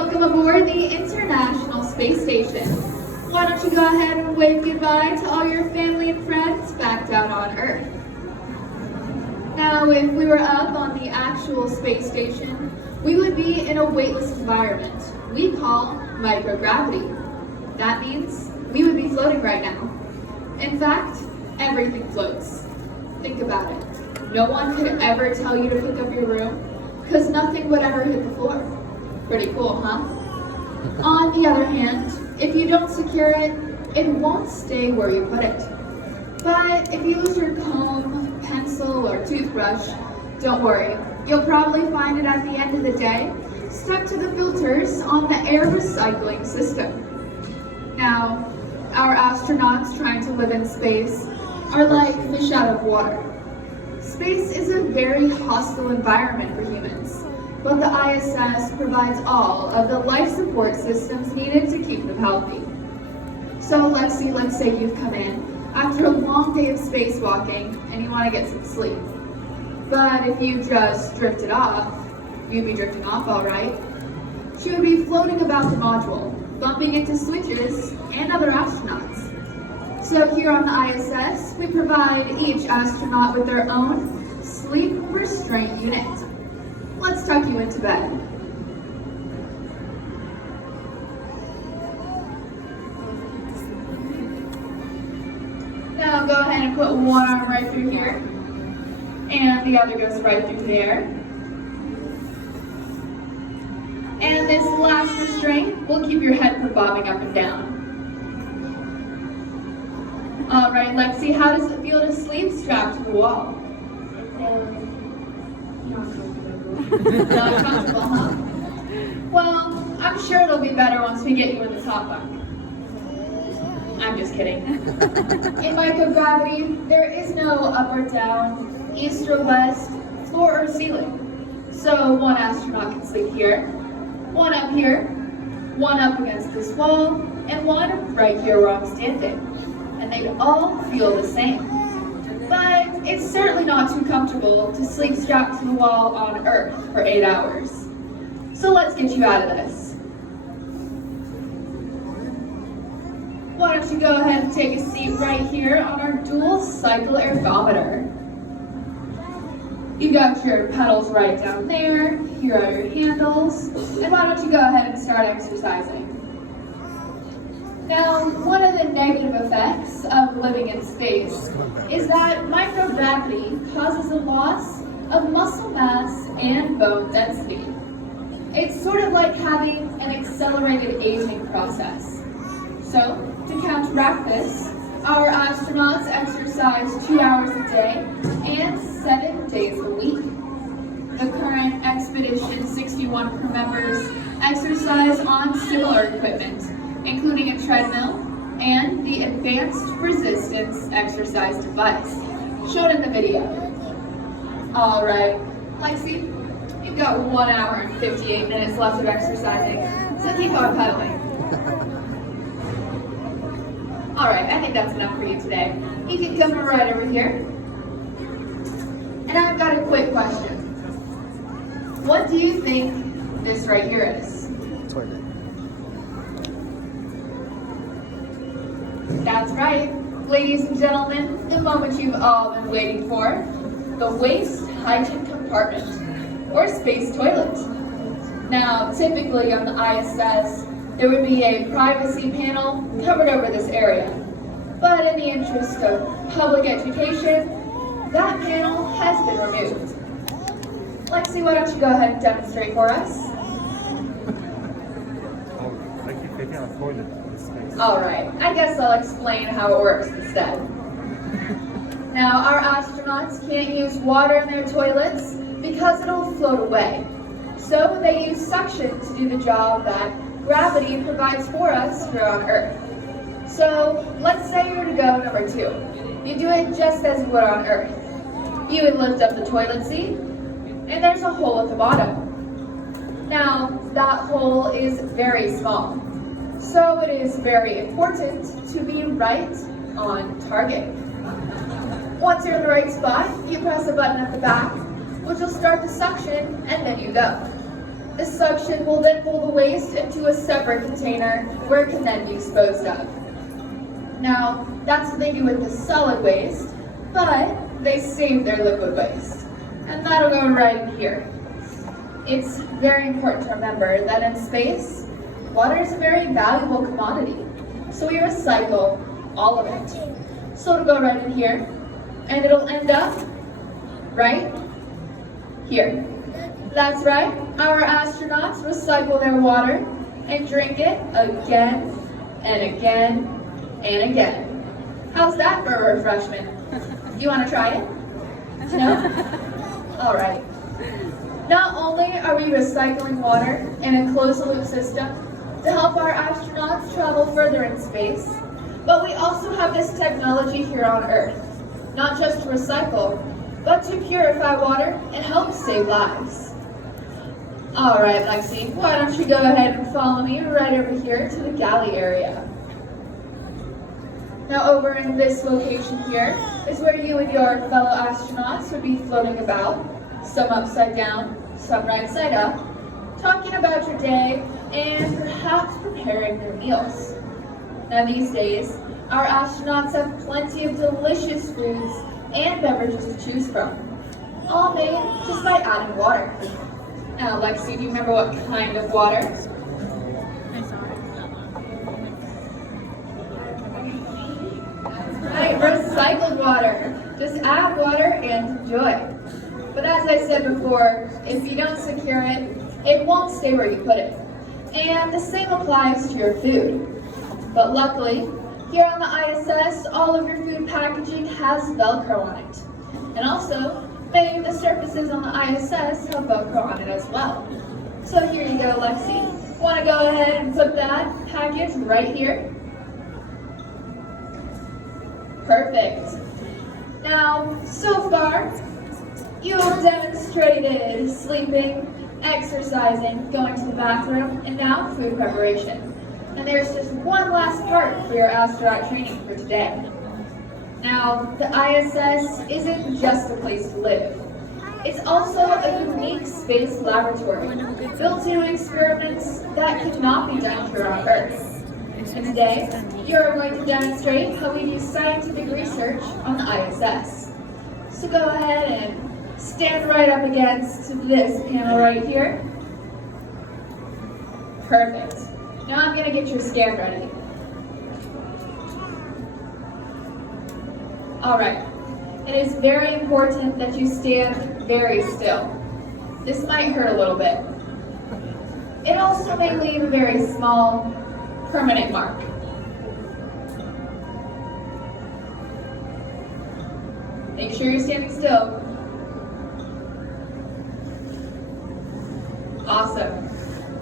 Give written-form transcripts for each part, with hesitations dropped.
Welcome aboard the International Space Station. Why don't you go ahead and wave goodbye to all your family and friends back down on Earth. Now, if we were up on the actual space station, we would be in a weightless environment we call microgravity. That means we would be floating right now. In fact, everything floats. Think about it. No one could ever tell you to pick up your room because nothing would ever hit the floor. Pretty cool, huh? On the other hand, if you don't secure it, it won't stay where you put it. But if you lose your comb, pencil, or toothbrush, don't worry. You'll probably find it at the end of the day, stuck to the filters on the air recycling system. Now, our astronauts trying to live in space are like fish out of water. Space is a very hostile environment for humans, but the ISS provides all of the life support systems needed to keep them healthy. So let's say you've come in after a long day of spacewalking and you want to get some sleep. But if you just drifted off, you'd be drifting off all right. She would be floating about the module, bumping into switches and other astronauts. So here on the ISS, we provide each astronaut with their own sleep restraint unit. Let's tuck you into bed. Now go ahead and put one arm right through here, and the other goes right through there. And this last restraint will keep your head from bobbing up and down. All right, Lexi, how does it feel to sleep strapped to the wall? Not comfortable, huh? Well, I'm sure it'll be better once we get you in the top bunk. I'm just kidding. In microgravity, there is no up or down, east or west, floor or ceiling. So one astronaut can sleep here, one up here, one up against this wall, and one right here where I'm standing. And they'd all feel the same. But it's certainly not too comfortable to sleep strapped to the wall on Earth for 8 hours. So let's get you out of this. Why don't you go ahead and take a seat right here on our dual cycle ergometer. You got your pedals right down there, here are your handles, and why don't you go ahead and start exercising. Now, one of the negative effects of living in space is that microgravity causes a loss of muscle mass and bone density. It's sort of like having an accelerated aging process. So, to counteract this, our astronauts exercise 2 hours a day and 7 days a week. The current Expedition 61 crew members exercise on similar equipment, including a treadmill and the Advanced Resistance Exercise Device, shown in the video. All right, Lexi, you've got 1 hour and 58 minutes left of exercising, so keep on pedaling. All right, I think that's enough for you today. You can come right over here. And I've got a quick question. What do you think this right here is? Toilet. That's right. Ladies and gentlemen, the moment you've all been waiting for, the waste hygiene compartment, or space toilet. Now, typically on the ISS, there would be a privacy panel covered over this area. But in the interest of public education, that panel has been removed. Lexi, why don't you go ahead and demonstrate for us? Oh, I keep thinking of toilet in space. All right, I guess I'll explain how it works instead. Now, our astronauts can't use water in their toilets because it'll float away. So they use suction to do the job that gravity provides for us here on Earth. So let's say you were to go number 2. You do it just as you would on Earth. You would lift up the toilet seat, and there's a hole at the bottom. Now, that hole is very small, so it is very important to be right on target. Once you're in the right spot, you press a button at the back, which will start the suction, and then you go. The suction will then pull the waste into a separate container where it can then be disposed of. Now, that's what they do with the solid waste, but they save their liquid waste. And that'll go right in here. It's very important to remember that in space, water is a very valuable commodity. So we recycle all of it. So it'll go right in here, and it'll end up right here. That's right, our astronauts recycle their water and drink it again and again and again. How's that for a refreshment? Do you want to try it? No? All right. Not only are we recycling water in a closed-loop system to help our astronauts travel further in space, but we also have this technology here on Earth, not just to recycle, but to purify water and help save lives. All right, Lexi, why don't you go ahead and follow me right over here to the galley area. Now over in this location here is where you and your fellow astronauts would be floating about, some upside down, some right side up, talking about your day and perhaps preparing their meals. Now these days, our astronauts have plenty of delicious foods and beverages to choose from, all made just by adding water. Now, Lexi, do you remember what kind of water? Right, recycled water. Just add water and enjoy. But as I said before, if you don't secure it, it won't stay where you put it. And the same applies to your food. But luckily, here on the ISS, all of your food packaging has Velcro on it. And also, many of the surfaces on the ISS have Velcro on it as well. So here you go, Lexi. Want to go ahead and put that package right here? Perfect. Now, so far, you have demonstrated sleeping, exercising, going to the bathroom, and now food preparation. And there's just one last part for your astronaut training for today. Now, the ISS isn't just a place to live. It's also a unique space laboratory built to do experiments that could not be done here on Earth. And today, you're going to demonstrate how we do scientific research on the ISS. So go ahead and stand right up against this panel right here. Perfect. Now I'm going to get your scan ready. All right. It is very important that you stand very still. This might hurt a little bit. It also may leave a very small, permanent mark. Make sure you're standing still. Awesome.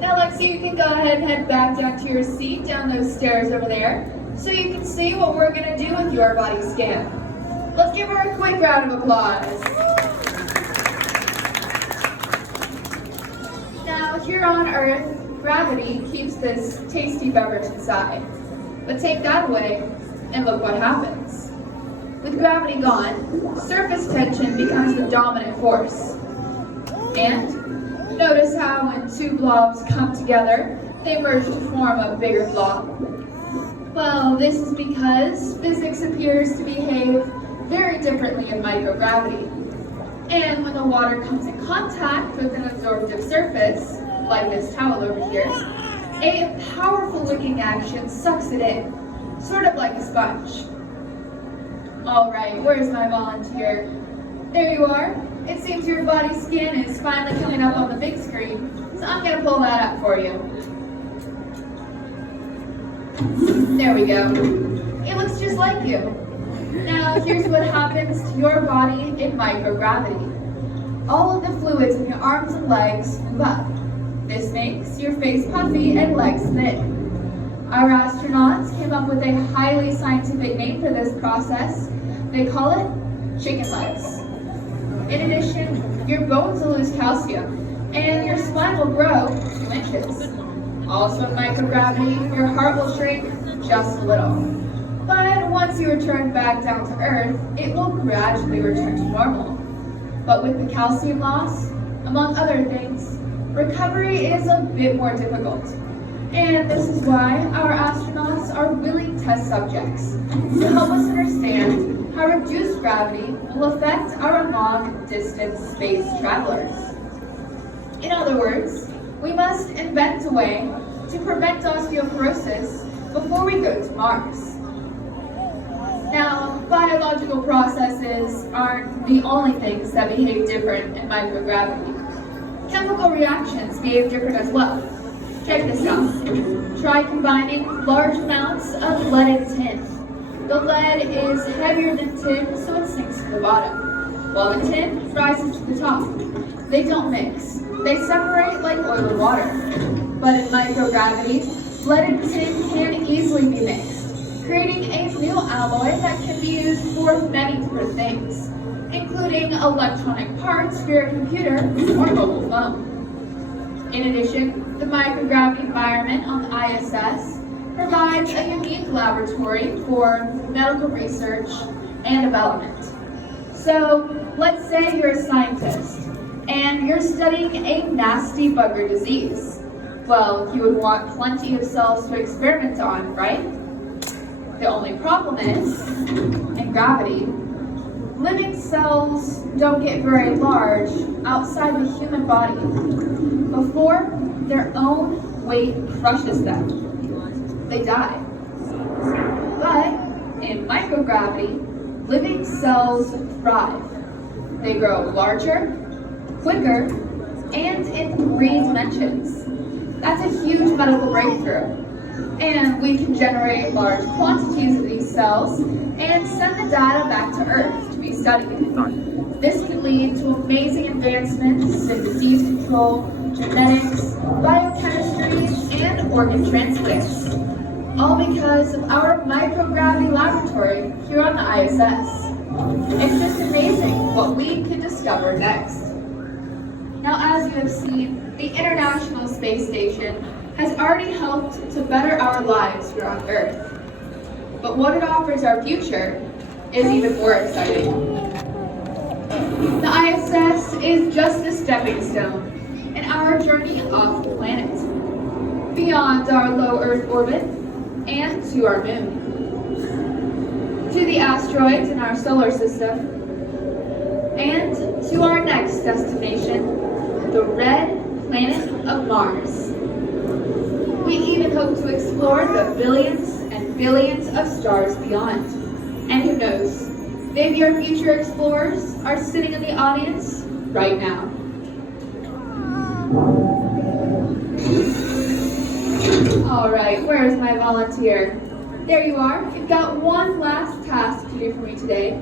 Now, Lexi, you can go ahead and head back down to your seat, down those stairs over there, so you can see what we're going to do with your body scan. Let's give her a quick round of applause. Now, here on Earth, gravity keeps this tasty beverage inside. But take that away, and look what happens. With gravity gone, surface tension becomes the dominant force. And notice how when two blobs come together, they merge to form a bigger blob. Well, this is because physics appears to behave very differently in microgravity. And when the water comes in contact with an absorptive surface, like this towel over here, a powerful wicking action sucks it in, sort of like a sponge. All right, where's my volunteer? There you are. It seems your body scan is finally coming up on the big screen, so I'm going to pull that up for you. There we go. It looks just like you. Now, here's what happens to your body in microgravity. All of the fluids in your arms and legs move up. This makes your face puffy and legs thin. Our astronauts came up with a highly scientific name for this process. They call it chicken legs. In addition, your bones will lose calcium, and your spine will grow 2 inches. Also in microgravity, your heart will shrink just a little. But once you return back down to Earth, it will gradually return to normal. But with the calcium loss, among other things, recovery is a bit more difficult. And this is why our astronauts are willing test subjects to help us understand how reduced gravity will affect our long-distance space travelers. In other words, we must invent a way to prevent osteoporosis before we go to Mars. Now, biological processes aren't the only things that behave different in microgravity. Chemical reactions behave different as well. Check this out. Try combining large amounts of lead and tin. The lead is heavier than tin, so it sinks to the bottom, while the tin rises to the top. They don't mix. They separate like oil and water. But in microgravity, lead and tin can easily be mixed, creating a new alloy that can be used for many different things, including electronic parts for your computer or mobile phone. In addition, the microgravity environment on the ISS provides a unique laboratory for medical research and development. So, let's say you're a scientist and you're studying a nasty bugger disease. Well, you would want plenty of cells to experiment on, right? The only problem is, in gravity, living cells don't get very large outside the human body before their own weight crushes them. They die. But in microgravity, living cells thrive. They grow larger, quicker, and in 3 dimensions. That's a huge medical breakthrough. And we can generate large quantities of these cells and send the data back to Earth to be studied. This can lead to amazing advancements in disease control, genetics, biochemistry, and organ transplants. All because of our microgravity laboratory here on the ISS. It's just amazing what we can discover next. Now, as you have seen, the International Space Station has already helped to better our lives here on Earth. But what it offers our future is even more exciting. The ISS is just a stepping stone in our journey off the planet, beyond our low Earth orbit, and to our moon, to the asteroids in our solar system, and to our next destination, the red planet of Mars. We even hope to explore the billions and billions of stars beyond. And who knows, maybe our future explorers are sitting in the audience right now. All right, where's my volunteer? There you are. You've got one last task to do for me today.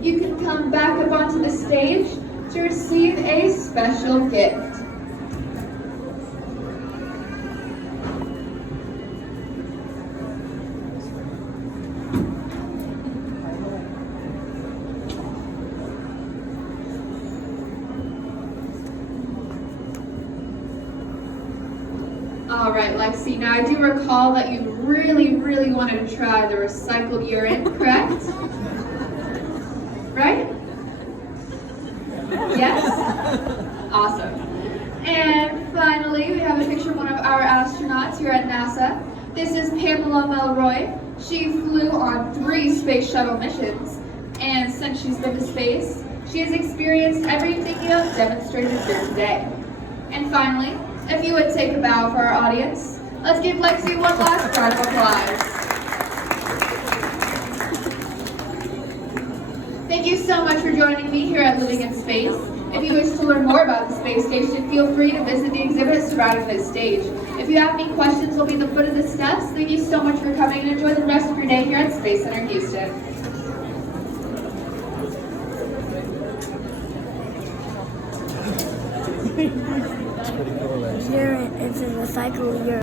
You can come back up onto the stage to receive a special gift. All right, Lexi, now I do recall that you really wanted to try the recycled urine, correct? Right? Yes? Awesome. And finally, we have a picture of one of our astronauts here at NASA. This is Pamela Melroy. She flew on 3 space shuttle missions, and since she's been to space, she has experienced everything you have demonstrated here today. And finally, if you would take a bow for our audience, let's give Lexi one last round of applause. Thank you so much for joining me here at Living in Space. If you wish to learn more about the space station, feel free to visit the exhibits surrounding this stage. If you have any questions, they'll be at the foot of the steps. Thank you so much for coming and enjoy the rest of your day here at Space Center Houston. Urine is a recycled urine.